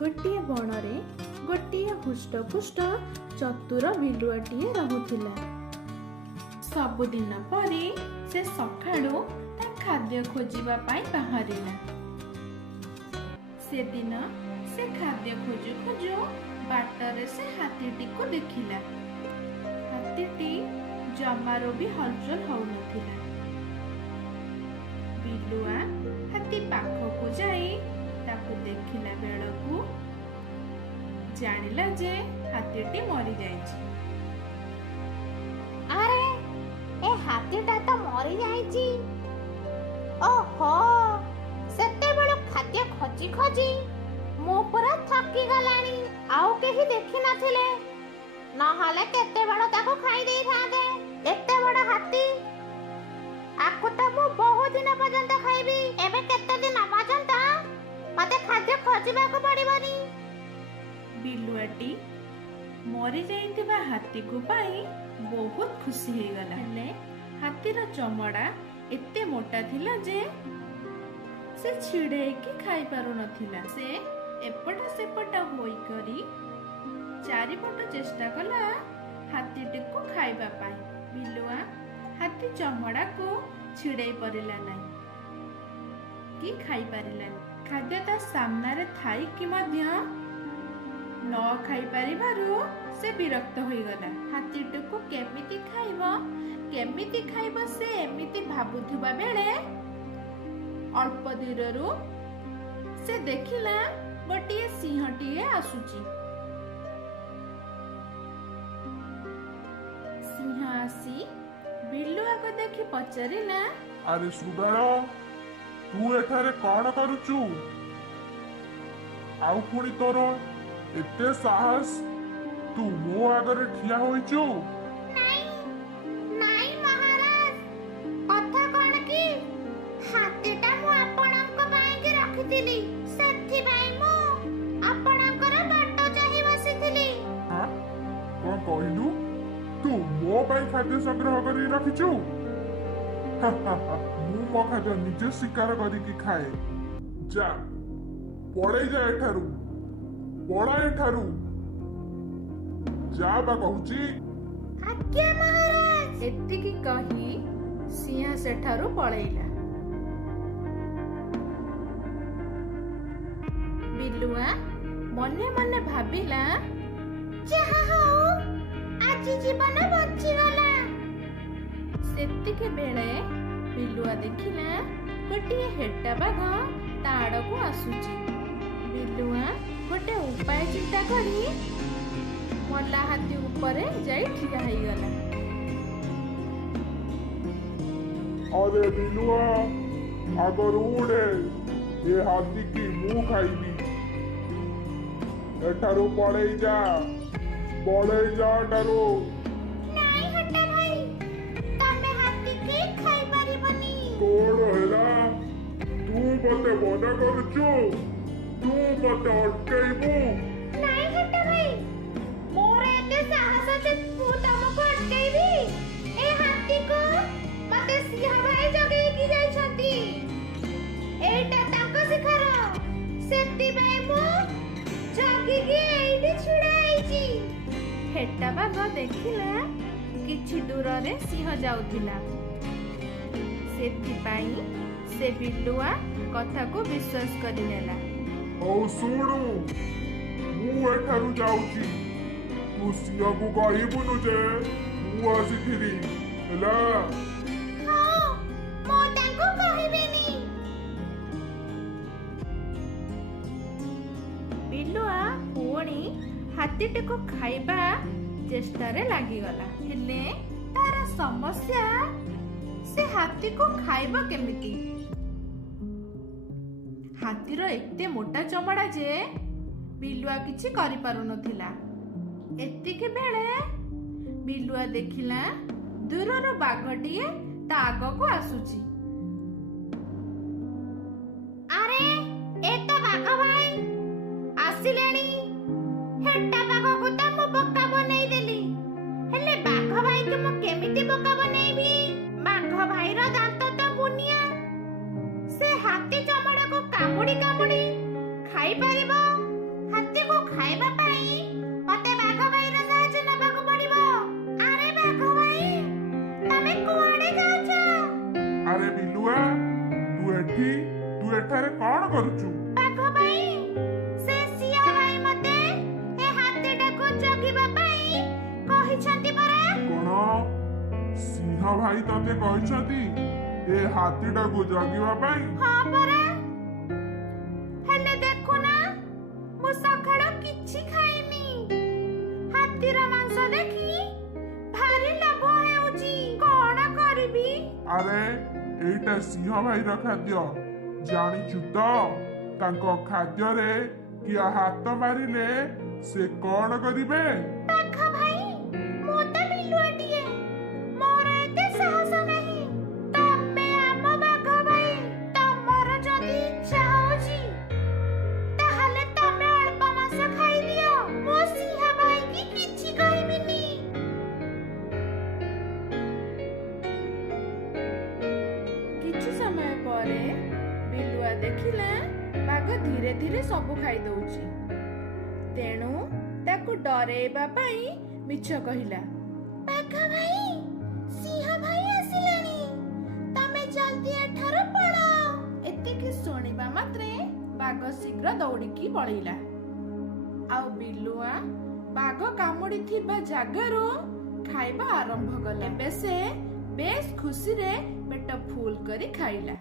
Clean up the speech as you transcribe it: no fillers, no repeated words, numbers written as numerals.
गोटिए बणरे गोटिए हुष्टपुष्ट चतुर बिलुआटिए रहुथिला। सबुदिन परी से सकाळु ता खाद्य खोजिबा पाई बाहरिला। से दिन से खाद्य खोजु खोजु बाटरे से हाथीटी को देखिला। हाथीटी जमारो भी हलचल होउनथिला। बिलुआ हाथी पाखकु जाई ताकू देखिला बेलकू जानिला जे हाथीटी मरी जाइछि। अरे ए हाथीटा तो मरी जाइछि। ओहो सेते बेल खाद्य खोजी खोजी मो पूरा थकी गलानी। आउ केही देखि नथिले नहले केते बड़ ताको खाई देई थांते। एते बड़ हाथी आकु त मु बहुत दिन पर्यंत खाइबी। एबे केते दिन पर्यंत मते खाद्य खोजिबा को पड़िबनी। बिलुआटी मरी जाइथिबा हाथी को पाई बहुत खुशी हे गला। हेले हाथीर चमड़ा एते मोटा थिला जे से छिड़े की खाई पारु नथिला। से एपट सेपट होई करी चारिपट चेष्टा कला हाथीटी को खाइबा पाई। बिलुआ हाथी चमड़ा को छिड़ाई परिला नहीं कि खाई परिला नहीं। खाद्य ता सामने थाई कि मध्य न खाई परिबारु से विरक्त होई गला। हाथीटी को केमिति खाइबो से एमिति भाबुथुबा बेले अल्प दूररू से देखिला गोटिए सिंहटिए आसुची। सिंह आसी बिलुआ को देखि पचारिला, अरे सुदार तू एठारे कौन करुचु? आउ पुणी तोर एते साहस तू मो आगरे ठिया होइचु? नाई महाराज कथा कोन की हाथीटा मु आपणक पाई के रखितिली। सेथि भाई मु आपणकर बाटो चाहि बसितिली। हां कोन कहिलु? तू मो पाई खाद्य संग्रह करी रखिचु? मु मो खाद्य निजे शिकार करी की खाए। जा पड़े जा एठारू, पड़ा एठारू जा बा कहूची। आज्ञा महाराज। एतिकी कही सिंह सेठारू पळैला। बिलुआ मने मने भाबिला, जहा हो आज जीवन बची गला। सेतिके बेले बिलुआ देखिला गोटिए हेटा बाघ ता आड़कू आसुची। बिलुआ गोटे उपाय चिंता करी मल्ला हाथी ऊपर जाई ठिया होई गला। अरे बिलुआ अगर उड़े ये हाथी की मुंह खाइबी। एठारू पड़े जा एठारू। नाई हट्टा भाई तमे हाथी के खाई परिबनी। कोण हैला तू मते मना करुचु? तू मते अटकेइबु? नाई हट्टा भाई मोर एते साहस जे तू तमको अटकेइबी। ए हाथी को मते सिंह भाई जगे की जाई छथि। एटा ताको शिखर सेति भाई मु जगी के एठी छुड़ाईची। हेटा बाघ देखिला किछि दूर रे सिंह जाउथिला। सेथिपाई से बिलुआ कथा को विश्वास करि नेला। औ सुणु मु एठारू जाउची। तू सिंह को कहिबुनु जे मु आसीथिली हैला। हां मो ताको कहिबेनी। बिलुआ पुणी हाथीटी को खाइबा चेष्टा रे लागी गला। हेले तार समस्या से हाथी को खाइबा केमिति। हाथीर एते मोटा चमड़ा जे बिलुआ किछि करि पारु नथिला। एतिके बेले बिलुआ देखिला दूरर बाघटिए ता आगको आसुची। अरे एता बाघ भाई आसिलेनी। हेटा बाघ को त मु बक्का बनै देली। हेले बाघ भाई के मु केमिति बक्का बनैबी? बाघ भाई रो दांत त बुनिया। से हाथी चमड़ा को कामुडी कामुडी खाई परिबो। ତୁ ଏଠାରେ କଣ କରୁଛୁ? ବାଘ ଭାଇ, ସେ ସିଂହ ଭାଇ ମତେ ଏ ହାତୀଟାକୁ ଜଗିବା ପାଇଁ କହିଛନ୍ତି ପରା। କଣ ସିଂହ ଭାଇ ତତେ କହିଛନ୍ତି ଏ ହାତୀଟାକୁ ଜଗିବା ପାଇଁ? ହଁ ପରା। ହେଲେ ଦେଖୁନା, ମୁଁ ସକାଳୁ କିଛି ଖାଇନି। ହାତୀର ମାଂସ ଦେଖି ଭାରି ଲୋଭ ହେଉଛି। କଣ କରିବି? ଆରେ ଏଇଟା ସିଂହ ଭାଇର ଖାଦ୍ୟ, ଜାଣିଛୁ ତ? ତାଙ୍କ ଖାଦ୍ୟରେ କିଏ ହାତ ମାରିଲେ ସେ କଣ କରିବେ? ବାଘ ଭାଇ, ମୁଁ ତ ବିଲୁଆଟିଏ, ମୋର ଏତେ ସାହସ ନାହିଁ। ତମେ ଆମ ବାଘ ଭାଇ, ତମର ଯଦି ଇଚ୍ଛା ହଉଛି ତାହେଲେ ତମେ ଅଳ୍ପ ମାଂସ ଖାଇଦିଅ। ମୁଁ ସିଂହ ଭାଇକି କିଛି କହିବିନି। କିଛି ସମୟ ପରେ ବିଲୁଆ ଦେଖିଲା ବାଘ ଧୀରେ ଧୀରେ ସବୁ ଖାଇଦଉଛି। ତେଣୁ ତାକୁ ଡରେଇବା ପାଇଁ ମିଛ କହିଲା। ବାଘ ଭାଇ, ସିଂହ ଭାଇ ଆସିଲେଣି, ତମେ ଜଲ୍ଦି ଏଠାରୁ ପଳାଅ। ଏତିକି ଶୁଣିବା ମାତ୍ରେ ବାଘ ଶୀଘ୍ର ଦୌଡ଼ିକି ପଳେଇଲା। ଆଉ ବିଲୁଆ ବାଘ କାମୁଡ଼ିଥିବା ଜାଗାରୁ ଖାଇବା ଆରମ୍ଭ କଲା। ଏବେ ସେ ବେଶ ଖୁସିରେ ପେଟ ଫୁଲ କରି ଖାଇଲା।